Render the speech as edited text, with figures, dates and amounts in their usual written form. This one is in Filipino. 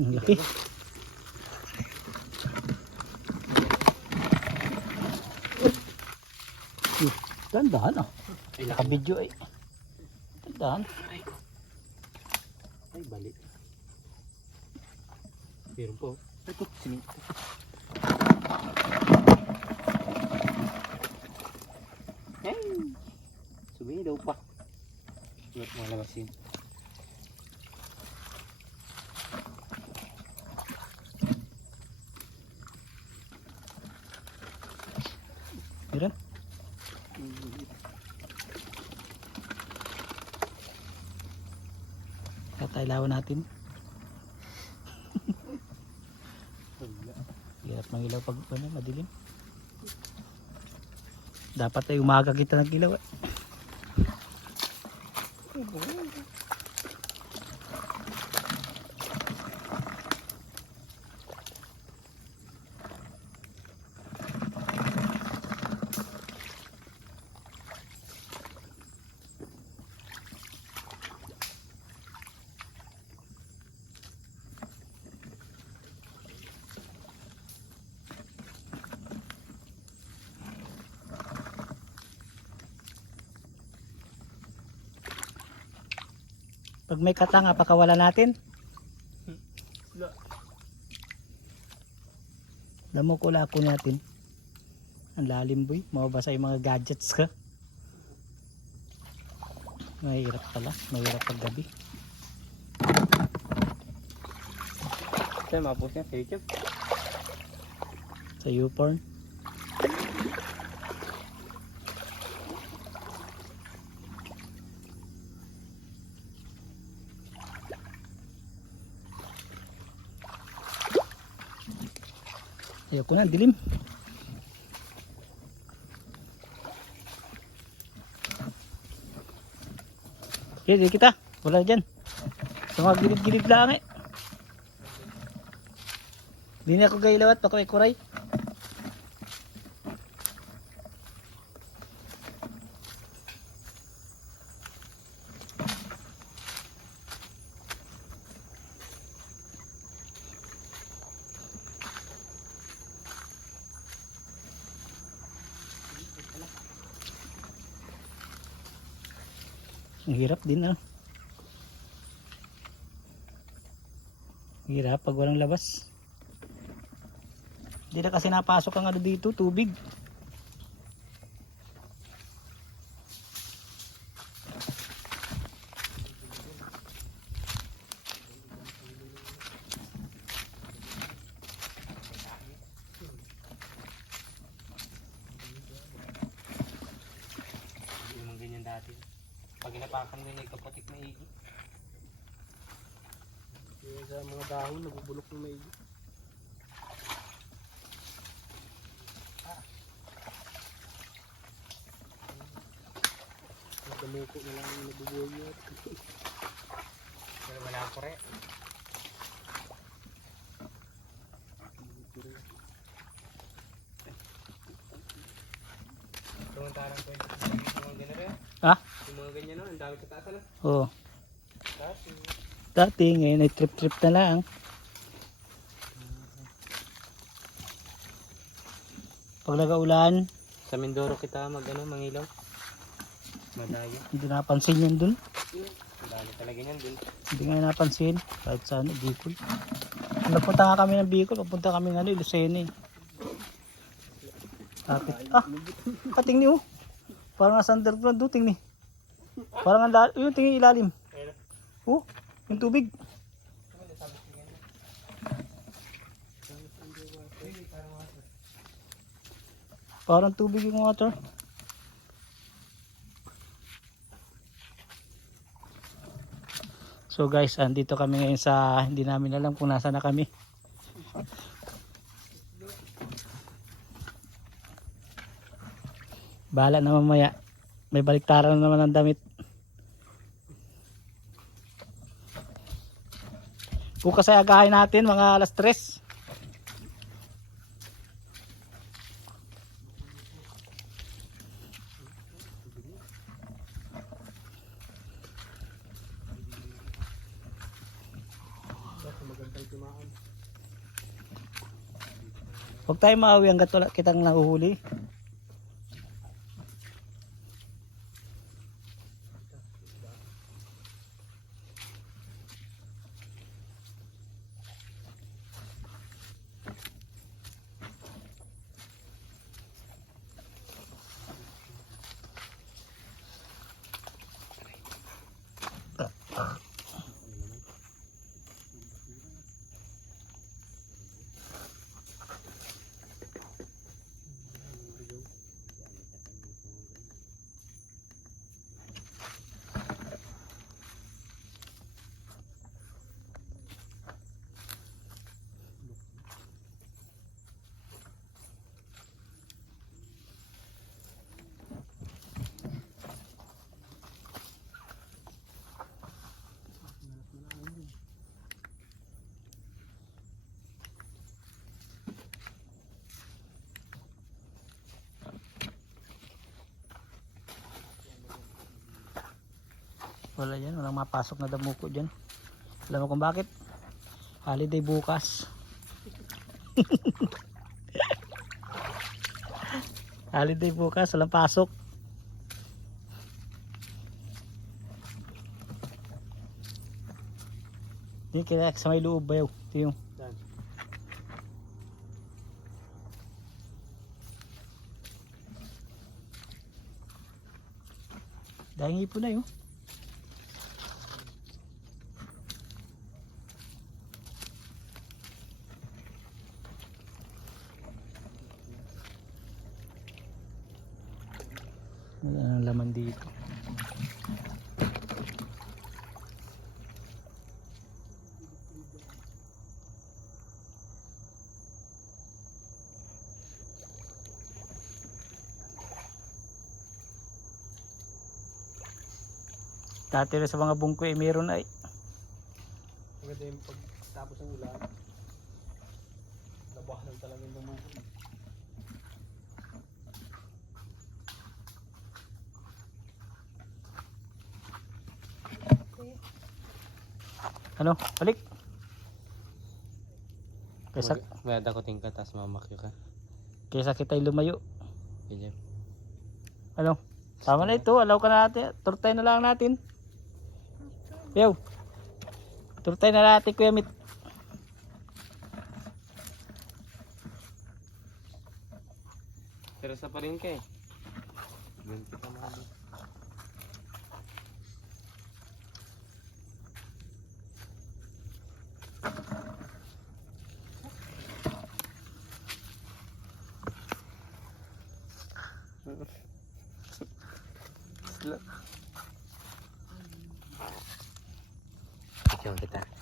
Ang laki. Tandaan ah. Naka-video ay. Tandaan. Ay, balik. Meron po. Ito, sining. Hey! Sabihin daw pa. Huwag malabas yun. Meron? Tatailawan natin. Hirap mangilaw pag ano, madilim. Dapat ay umaga kita nagkilaw eh. Pag may katanga, pakawala natin. Damukula ako natin. Ang lalim boy. Mababasa yung mga gadgets ka. Mahirap pala. Mahirap pag gabi. Saan mapost niya sa YouTube? Sa YouPorn. Ayoko na, dilim. Hindi kita. Wala dyan. Sa mga gilid-gilid lang eh. Hindi na ako gailawat. Baka may kuray. Ang hirap din ah. Hirap pag walang labas. Hindi na kasi napasok ang ano dito, tubig. Yung mga ganyan dati. Pag inapakan mo yung kapatik na igi. Kaya sa mga dahon, nabubulok ng maigi. Damuko na lang yung nabubuhay yun. Pero wala ang kore. Tumantarang ko yung mga ganyan rin. Ha? Yung mga ganyan no, ang dami kataasan na. Oo. Dati. Dati ngayon ay trip-trip na lang. Pag nagaulan, Sa Mindoro kita mangilaw. Madaya. hindi napansin yan dun. Ang dami talaga niyan dun. Hindi nga napansin. Kahit sa ano, Bicol. Napunta nga kami ng Bicol, pupunta kami ng ano, Lucena eh. Tapit. Ah! Kating ni oh. Parang nasa underground do, tingni. Parang ang yung tingin ilalim. Oh, yung tubig. Parang tubig yung water. So guys, andito kami ngayon sa, hindi namin alam kung nasa na kami. Bahala na mamaya. May baliktaran na naman ang damit. Bukas ay agahin natin mga alas 3. Huwag tayo maawi hanggat wala kitang nahuhuli. Wala yan, walang mapasok na damuko dyan. Alam mo kung bakit? Holiday bukas. Holiday bukas, walang pasok. Hindi kaya sa may loob bayaw. Ito yung Saan? dahil hipon na yun. Wala nang laman dito. Dati rin sa mga bungko eh meron ay. Maganda yung pagtapos ng ulan. Nabahan talaga yung bumukod. Ano? Balik. Kaysa, May dakoting ka, tapos mamakyo ka. kaysa kita'y lumayo. Ganyan. Ano? Tama na ito. Alaw ka na natin. Turtay na lang natin. Yo. Turtay na natin, Kuya Mit. Pero sa pa rin ka eh. Ganyan kita mahal. Ikaw kita.